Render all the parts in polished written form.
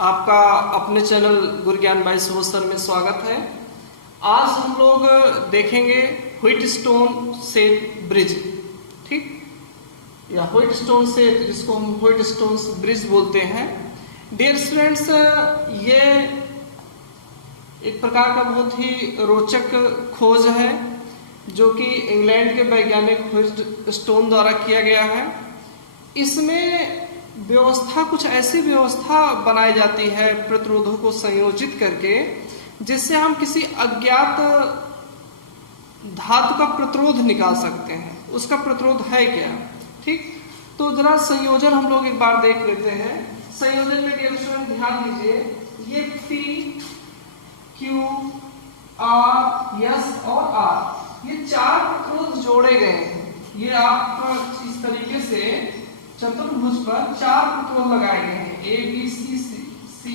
आपका अपने channel गुरज्ञान by sir में स्वागत है। आज हम लोग देखेंगे व्हीटस्टोन सेट ब्रिज, ठीक, या व्हीटस्टोन सेट, जिसको हम व्हीटस्टोन ब्रिज बोलते हैं। डियर स्टूडेंट्स, ये एक प्रकार का बहुत ही रोचक खोज है जो कि इंग्लैंड के वैज्ञानिक व्हीटस्टोन द्वारा किया गया है। इसमें व्यवस्था, कुछ ऐसी व्यवस्था बनाई जाती है प्रतिरोधों को संयोजित करके, जिससे हम किसी अज्ञात धातु का प्रतिरोध निकाल सकते हैं। उसका प्रतिरोध है क्या, ठीक। तो जरा संयोजन हम लोग एक बार देख लेते हैं। संयोजन में डियर स्टूडेंट ध्यान दीजिए, ये P, Q, R, S और R, ये चार प्रतिरोध जोड़े गए हैं। ये आप इस तरीके से चतुर्भुज पर चार प्रतिरोध लगाए गए हैं, A, B, C,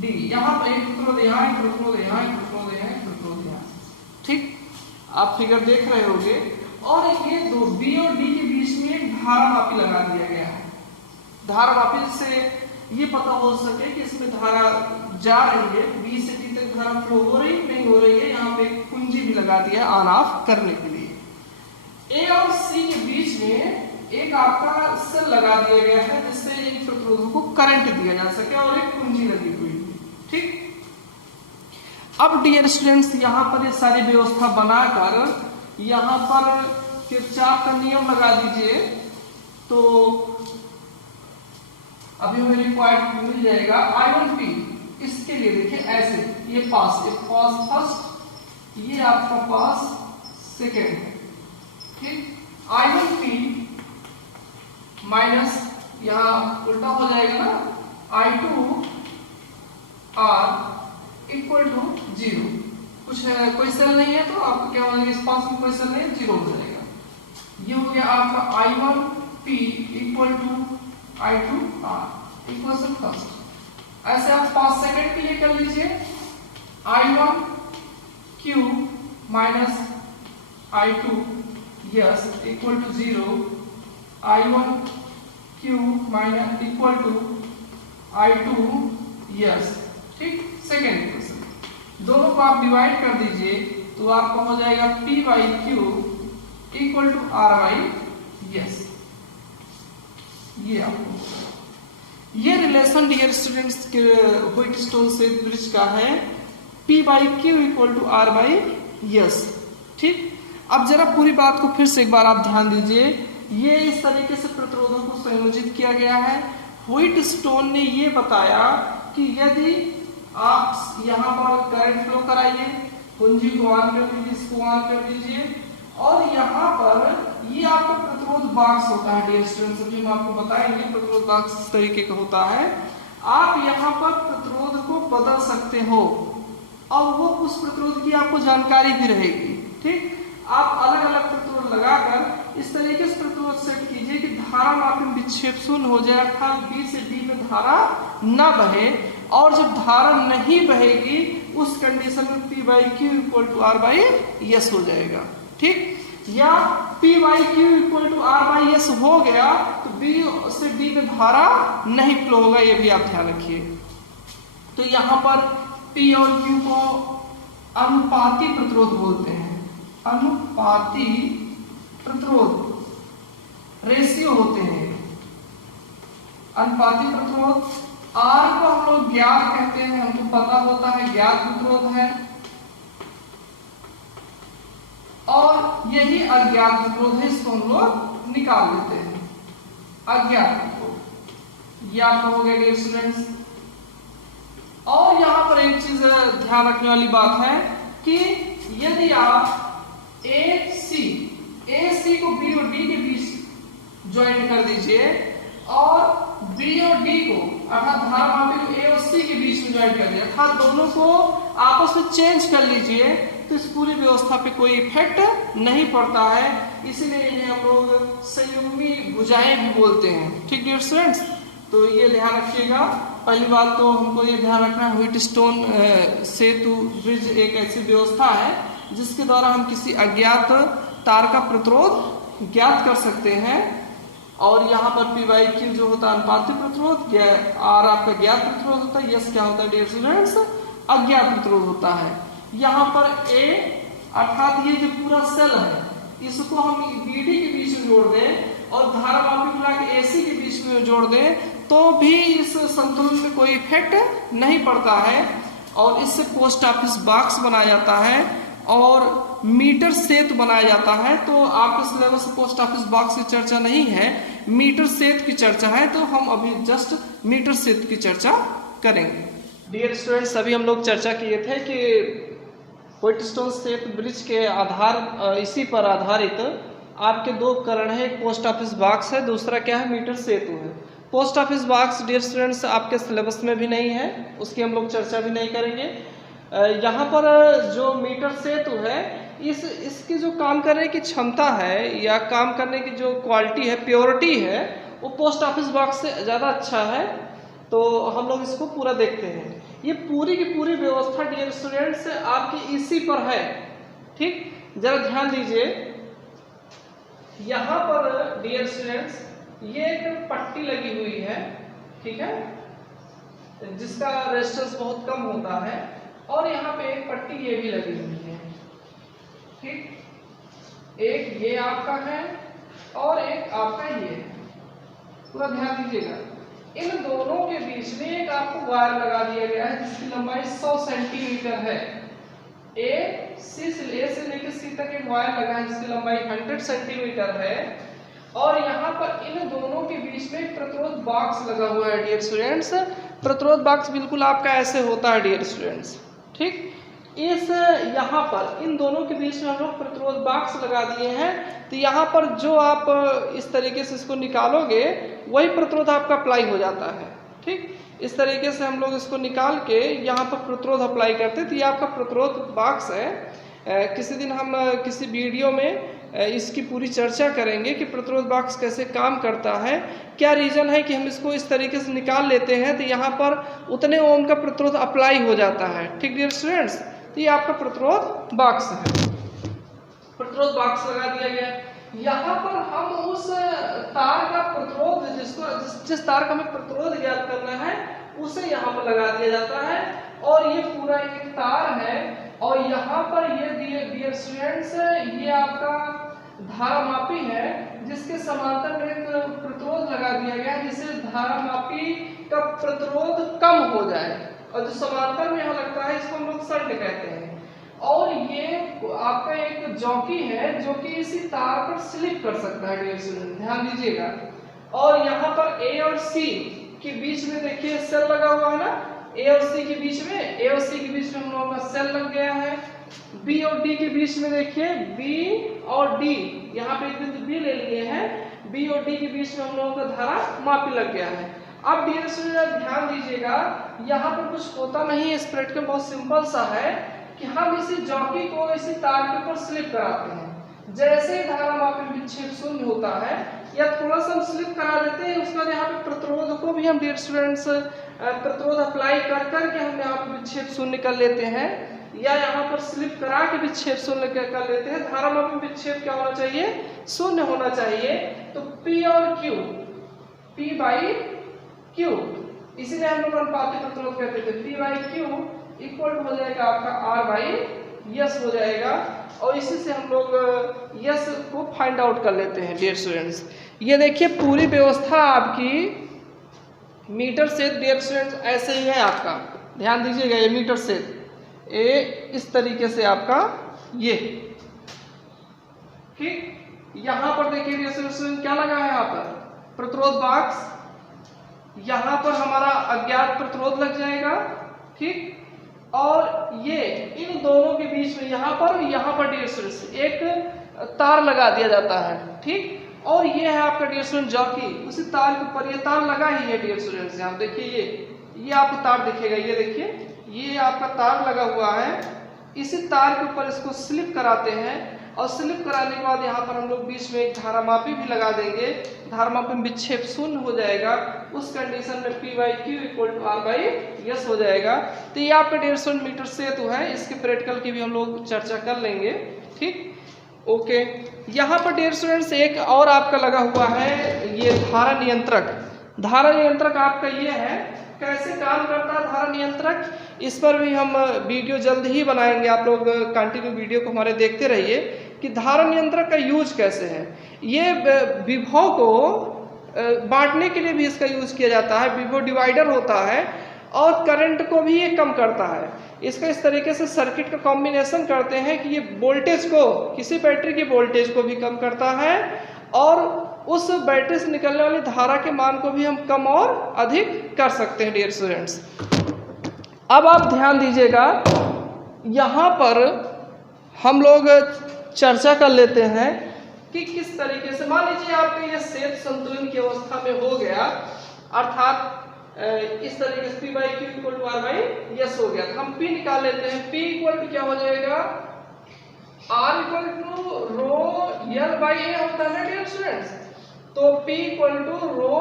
D। यहाँ पर एक प्रतिरोध, यहाँ एक प्रतिरोध, यहाँ एक प्रतिरोध, यहाँ एक प्रतिरोध, यहाँ, ठीक। आप फिगर देख रहे होंगे। और ये दो B और D के बीच में एक धारामापी लगा दिया गया है। धारामापी से ये पता हो सके कि इसमें धारा जा रही है, B से D तक धारा फ्लो हो रही नहीं हो रही है। यहाँ पे एक कुंजी भी लगा दिया ऑन ऑफ करने के लिए। A और C के बीच में एक आपका सेल लगा दिया गया है, जिससे इन प्रतिरोधों को करंट दिया जा सके, और एक कुंजी लगी हुई है, ठीक। अब डियर स्टूडेंट्स, यहाँ पर ये सारी व्यवस्था बनाकर यहाँ पर किरचॉफ का नियम लगा दीजिए, तो अभी हमें रिक्वायर्ड मिल जाएगा I1P। इसके लिए देखिए ऐसे, ये पास फर्स्ट, ये आपका पास सेकेंड है, ठीक। I1P माइनस, यहाँ उल्टा हो जाएगा ना, I2R इक्वल टू 0। कुछ कोई सेल नहीं है तो आपको क्या हो जाएगा, इस पास में कोई सेल नहीं है, 0 हो जाएगा। ये हो गया आपका I1P equal to I2R equal to first. ऐसे आप पास सेकेंड के लिए कर लीजिए, I1Q minus I2S equal to 0, I1Q minus equal to I2S, ठीक। सेकेंड इक्वेशन, दोनों को आप डिवाइड कर दीजिए तो आपका हो जाएगा P by Q equal to R by S। ये आपको ये रिलेशन डियर स्टूडेंट्स के व्हीटस्टोन सेट ब्रिज का है, P by Q equal to R by S, ठीक। अब जरा पूरी बात को फिर से एक बार आप ध्यान दीजिए। ये इस तरीके से प्रतिरोधों को संयोजित किया गया है। व्हीटस्टोन ने ये बताया कि यदि आप यहाँ पर करंट फ्लो कराइए, कुंजी को ऑन कर दीजिए, इसको ऑन कर दीजिए, और यहाँ पर ये आपका प्रतिरोध बॉक्स होता है डियर स्टूडेंट्स, अभी हम आपको बताएंगे प्रतिरोध बॉक्स इस तरीके का होता है। आप यहाँ पर प्रतिरोध को बदल सकते हो और वो उस प्रतिरोध की आपको जानकारी भी रहेगी, ठीक। आप अलग अलग प्रतिरोध लगाकर इस तरीके से प्रतिरोध सेट कीजिए कि धारा मापी में विक्षेप शून्य हो जाए, अर्थात B से D में धारा न बहे, और जब धारा नहीं बहेगी उस कंडीशन में P by Q equal to R by S हो जाएगा, ठीक। या P by Q equal to R by S हो गया तो B से D में धारा नहीं फ्लो होगा, ये भी आप ध्यान रखिए। तो यहाँ पर P और Q को अनुपाती प्रतिरोध बोलते हैं। अनुपाती प्रतिरोध रेशियो होते हैं। अनुपाती प्रतिरोध, R को हम लोग ज्ञात कहते हैं, हमको पता होता है ज्ञात प्रतिरोध है, और यही अज्ञात प्रतिरोध है, इसको हम लोग निकाल लेते हैं। अज्ञात प्रतिरोध ये आपका हो गया डियर स्टूडेंट्स। और यहाँ पर एक चीज ध्यान रखने वाली बात है कि यदि आप AC को B और D के बीच ज्वाइंट कर दीजिए, और B और D को अर्थात धारामापी को A और C के बीच में ज्वाइंट कर दिया, अर्थात दोनों को आपस में चेंज कर लीजिए, तो इस पूरी व्यवस्था पे कोई इफेक्ट नहीं पड़ता है। इसीलिए इन्हें हम लोग संयुग्मी भुजाएं भी बोलते हैं, ठीक डियर स्टूडेंट्स। तो ये ध्यान रखिएगा। पहली बात तो हमको ये ध्यान रखना है, व्हीटस्टोन सेतु ब्रिज एक ऐसी व्यवस्था है जिसके द्वारा हम किसी अज्ञात तार का प्रतिरोध ज्ञात कर सकते हैं, और यहाँ पर पी बाई क्यू जो होता है अनुपातिक प्रतिरोध, आर आपका ज्ञात प्रतिरोध होता है, यस क्या होता है डियर स्टूडेंट्स अज्ञात प्रतिरोध होता है। यहाँ पर ए अर्थात ये जो पूरा सेल है इसको हम बीडी के बीच में जोड़ दें और धारामापी मिला के एसी के बीच में जोड़ दें तो भी इस संतुलन में कोई इफेक्ट नहीं पड़ता है और इससे पोस्ट ऑफिस बॉक्स बनाया जाता है और मीटर सेतु बनाया जाता है। तो आपके सिलेबस में पोस्ट ऑफिस बॉक्स की चर्चा नहीं है, मीटर सेतु की चर्चा है, तो हम अभी जस्ट मीटर सेतु की चर्चा करेंगे। डियर स्टूडेंट्स, अभी हम लोग चर्चा किए थे कि व्हाइटस्टोन सेतु ब्रिज के आधार इसी पर आधारित आपके दो उपकरण है, एक पोस्ट ऑफिस बॉक्स है, दूसरा क्या है मीटर सेतु है। Post office box dear students आपके सिलेबस में भी नहीं है, उसकी हम लोग चर्चा भी नहीं करेंगे। यहाँ पर जो मीटर सेतु है इसकी जो काम करने की क्षमता है या काम करने की जो क्वालिटी है, प्योरिटी है, वो पोस्ट ऑफिस बॉक्स से ज़्यादा अच्छा है। तो हम लोग इसको पूरा देखते हैं। ये पूरी की पूरी व्यवस्था डियर स्टूडेंट्स आपकी इसी पर है, ठीक। जरा ध्यान दीजिए, यहाँ पर डियर स्टूडेंट्स ये एक पट्टी लगी हुई है, ठीक है, जिसका रेजिस्टेंस बहुत कम होता है और यहाँ पे एक पट्टी ये भी लगी हुई है, ठीक। एक ये आपका है और एक आपका ये है, पूरा ध्यान दीजिएगा। इन दोनों के बीच में एक आपको वायर लगा दिया गया है जिसकी लंबाई 100 सेंटीमीटर है। ए से लेकर सी तक एक वायर लगा है जिसकी लंबाई 100 सेंटीमीटर है और यहाँ पर इन दोनों के बीच में प्रतिरोध बॉक्स लगा हुआ है डियर स्टूडेंट्स। प्रतिरोध बॉक्स बिल्कुल आपका ऐसे होता है डियर स्टूडेंट्स, ठीक। इस यहाँ पर इन दोनों के बीच में हम लोग प्रतिरोध बॉक्स लगा दिए हैं। तो यहाँ पर जो आप इस तरीके से इसको निकालोगे वही प्रतिरोध आपका अप्लाई हो जाता है, ठीक। इस तरीके से हम लोग इसको निकाल के यहाँ पर प्रतिरोध अप्लाई करते हैं। तो ये आपका प्रतिरोध बॉक्स है। किसी दिन हम किसी वीडियो में इसकी पूरी चर्चा करेंगे कि प्रतिरोध बॉक्स कैसे काम करता है, क्या रीजन है कि हम इसको इस तरीके से निकाल लेते हैं तो यहाँ पर उतने ओम का प्रतिरोध अप्लाई हो जाता है, ठीक डियर स्टूडेंट्स। तो ये आपका प्रतिरोध बॉक्स है, प्रतिरोध बॉक्स लगा दिया गया। यहाँ पर हम उस तार का प्रतिरोध जिस तार का हमें प्रतिरोध ज्ञात करना है उसे यहाँ पर लगा दिया जाता है और ये पूरा एक तार है और यहाँ पर ये डियर स्टूडेंट्स ये आपका धारामापी है जिसके समांतर में एक प्रतिरोध लगा दिया गया है जिससे धारामापी का प्रतिरोध कम हो जाए और जो समांतर में यहाँ लगता है इसको हम लोग शंट कहते हैं। और ये आपका एक जॉकी है जो कि इसी तार पर स्लिप कर सकता है डियर स्टूडेंट, ध्यान दीजिएगा। और यहाँ पर ए और सी के बीच में देखिए सेल लगा हुआ है ना, ए और सी के बीच में, ए और सी के बीच में हम लोगों का सेल लग गया है। बी और डी के बीच में देखिए बी और डी, यहाँ पे एक बिंदु बी ले लिए हैं, बी और डी के बीच में हम लोगों का धारामापी लग गया है। अब डियर स्टूडेंट ध्यान दीजिएगा, यहाँ पर कुछ होता नहीं है, इस प्रैक्टिकल बहुत सिंपल सा है कि हम इसी जॉकी को इसी तार के ऊपर स्लिप कराते हैं। जैसे ही धारामापी विक्षेप शून्य होता है या थोड़ा सा हम स्लिप करा देते हैं, उसके बाद यहाँ पे प्रतिरोध को भी हम डियर स्टूडेंट्स प्रतिरोध अप्लाई कर करके हम यहाँ पे विक्षेप शून्य कर लेते हैं या यहाँ पर स्लिप करा के विक्षेप शून्य कर लेते हैं। धारामापी विक्षेप क्या होना चाहिए, शून्य होना चाहिए। तो P और Q, P बाई Q, इसीलिए हम लोग अनुपातिक प्रतिरोध कहते थे। P बाई Q इक्वल हो जाएगा आपका R बाई यस हो जाएगा और इसी से हम लोग यस को फाइंड आउट कर लेते हैं डियर स्टूडेंट्स। ये देखिए पूरी व्यवस्था आपकी मीटर से डियर स्टूडेंट्स ऐसे ही है आपका, ध्यान दीजिएगा। ये मीटर से ए इस तरीके से आपका ये, ठीक। यहाँ पर देखिए डियर स्टूडेंट्स क्या लगा है, यहाँ पर प्रतिरोध बॉक्स, यहाँ पर हमारा अज्ञात प्रतिरोध लग जाएगा, ठीक। और ये इन दोनों के बीच में यहाँ पर डियर स्टूडेंट्स एक तार लगा दिया जाता है, ठीक। और ये है आपका डियर स्टूडेंट जॉकी, उसी तार के ऊपर ये तार लगा ही है डियर स्टूडेंट्स। यहाँ देखिए ये आपको तार दिखेगा, ये देखिए ये आपका तार लगा हुआ है। इसी तार के ऊपर इसको स्लिप कराते हैं और स्लिप कराने के बाद यहाँ पर हम लोग बीच में एक धारामापी भी लगा देंगे। धारामापी में विक्षेप शून्य हो जाएगा, उस कंडीशन में P by Q equal to R by S हो जाएगा। तो ये आपका 150 मीटर सेतु है, इसके प्रैक्टिकल की भी हम लोग चर्चा कर लेंगे, ठीक। ओके, यहाँ पर डियर स्टूडेंट्स एक और आपका लगा हुआ है ये धारा नियंत्रक। धारा नियंत्रक आपका ये है, कैसे काम करता है धारा नियंत्रक, इस पर भी हम वीडियो जल्द ही बनाएंगे। आप लोग कंटिन्यू वीडियो को हमारे देखते रहिए कि धारा नियंत्रक का यूज कैसे है। ये विभव को बांटने के लिए भी इसका यूज किया जाता है, विभव डिवाइडर होता है, और करंट को भी ये कम करता है। इसका इस तरीके से सर्किट का कॉम्बिनेशन करते हैं कि ये वोल्टेज को, किसी बैटरी की वोल्टेज को भी कम करता है, और उस बैटरी से निकलने वाली धारा के मान को भी हम कम और अधिक कर सकते हैं डियर स्टूडेंट्स। अब आप ध्यान दीजिएगा, यहाँ पर हम लोग चर्चा कर लेते हैं कि किस तरीके से, मान लीजिए आपके ये सेट संतुलन की अवस्था में हो गया, अर्थात इस तरीके से P by Q equal to R by S हो गया। हम P निकाल लेते हैं। P इक्वल टू क्या हो जाएगा, R equal to rho L by A होता है डियर स्टूडेंट्स। तो P equal to rho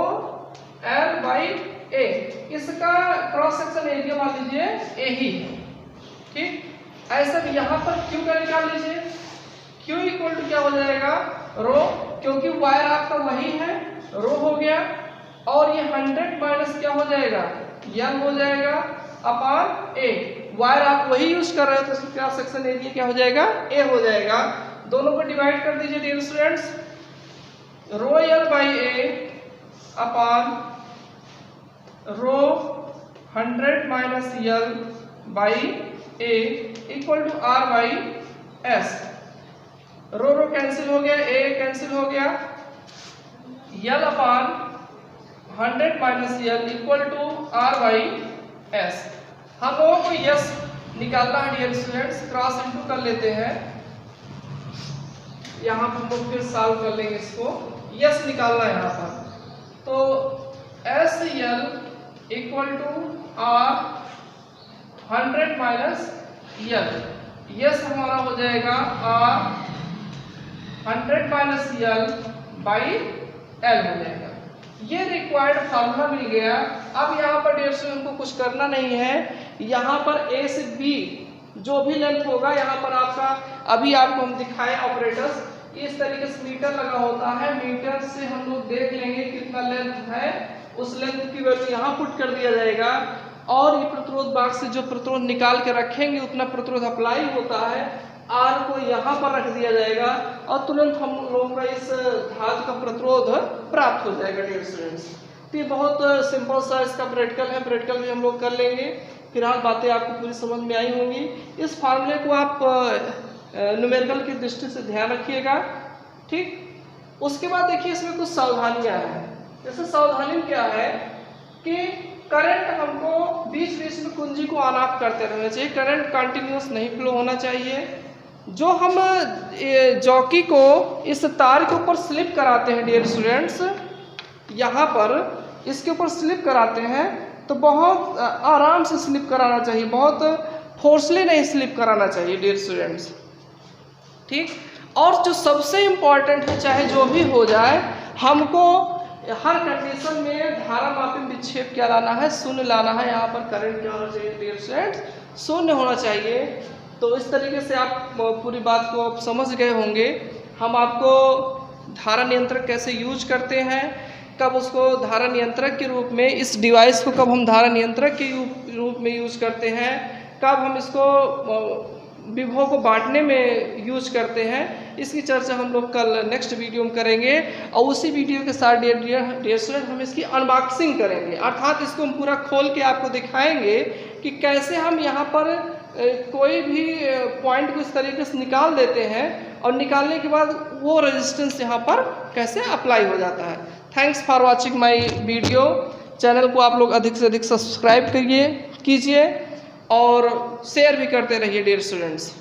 L by A, इसका क्रॉस सेक्शन एरिया मान लीजिए ए ही है, ठीक। ऐसा भी यहाँ पर Q का निकाल लीजिए। Q इक्वल टू क्या हो जाएगा, रो, क्योंकि वायर आपका वही है, रो हो गया, और ये 100 माइनस क्या हो जाएगा, एल हो जाएगा अपॉन ए। वायर आप वही यूज कर रहे हो तो इसका क्रॉस सेक्शन एरिया क्या हो जाएगा, ए हो जाएगा। दोनों को डिवाइड कर दीजिए dear students, rho L by A upon rho 100 minus L by A equal to R by S. Rho rho cancel हो गया, ए कैंसिल हो गया, L upon 100 minus L equal to R by S. हम लोगों को yes निकालना है dear students, cross into कर लेते हैं। यहाँ पर हम लोग फिर सॉल्व कर लेंगे इसको, यस निकालना है यहाँ पर। तो S L equal to R 100 minus L, S हमारा हो जाएगा R 100 minus L by L हो जाएगा। ये रिक्वायर्ड फार्मूला मिल गया। अब यहाँ पर डियर स्टूडेंट को कुछ करना नहीं है, यहाँ पर ए से बी जो भी लेंथ होगा, यहाँ पर आपका अभी आपको हम दिखाए ऑपरेटर्स, इस तरीके से मीटर लगा होता है, मीटर से हम लोग देख लेंगे कितना लेंथ है, उस लेंथ की वैल्यू यहाँ पुट कर दिया जाएगा, और ये प्रतिरोध बाक्स से जो प्रतिरोध निकाल के रखेंगे उतना प्रतिरोध अप्लाई होता है, आर को यहाँ पर रख दिया जाएगा, और तुरंत हम लोगों का इस धातु का प्रतिरोध प्राप्त हो जाएगा डियर स्टूडेंट्स। तो ये बहुत सिंपल सा इसका प्रैक्टिकल है, प्रैक्टिकल भी हम लोग कर लेंगे। फिलहाल बातें आपको पूरी समझ में आई होंगी। इस फार्मूले को आप न्यूमेरिकल की दृष्टि से ध्यान रखिएगा, ठीक। उसके बाद देखिए इसमें कुछ सावधानियां हैं। जैसे सावधानी क्या है कि करंट हमको बीच बीच में कुंजी को ऑन ऑफ करते रहना चाहिए, करंट कंटिन्यूस नहीं फ्लो होना चाहिए। जो हम जॉकी को इस तार के ऊपर स्लिप कराते हैं डियर स्टूडेंट्स, यहाँ पर इसके ऊपर स्लिप कराते हैं तो बहुत आराम से स्लिप कराना चाहिए, बहुत फोर्सली नहीं स्लिप कराना चाहिए डियर स्टूडेंट्स, ठीक। और जो सबसे इम्पॉर्टेंट है, चाहे जो भी हो जाए, हमको हर कंडीशन में धारा मापी विक्षेप क्या लाना है, शून्य लाना है। यहाँ पर करंट क्या होना चाहिए डियर स्टूडेंट्स, शून्य होना चाहिए। तो इस तरीके से आप पूरी बात को आप समझ गए होंगे। हम आपको धारा नियंत्रक कैसे यूज करते हैं, कब उसको धारा नियंत्रक के रूप में, इस डिवाइस को कब हम धारा नियंत्रक के रूप में यूज करते हैं, कब हम इसको विभव को बांटने में यूज करते हैं, इसकी चर्चा हम लोग कल नेक्स्ट वीडियो में करेंगे। और उसी वीडियो के साथ डियर स्टूडेंट हम इसकी अनबॉक्सिंग करेंगे, अर्थात इसको हम पूरा खोल के आपको दिखाएंगे कि कैसे हम यहाँ पर कोई भी पॉइंट को इस तरीके से निकाल देते हैं, और निकालने के बाद वो रेजिस्टेंस यहाँ पर कैसे अप्लाई हो जाता है। Thanks for watching my video. Channel को आप लोग अधिक से अधिक सब्सक्राइब कीजिए और शेयर भी करते रहिए डियर स्टूडेंट्स।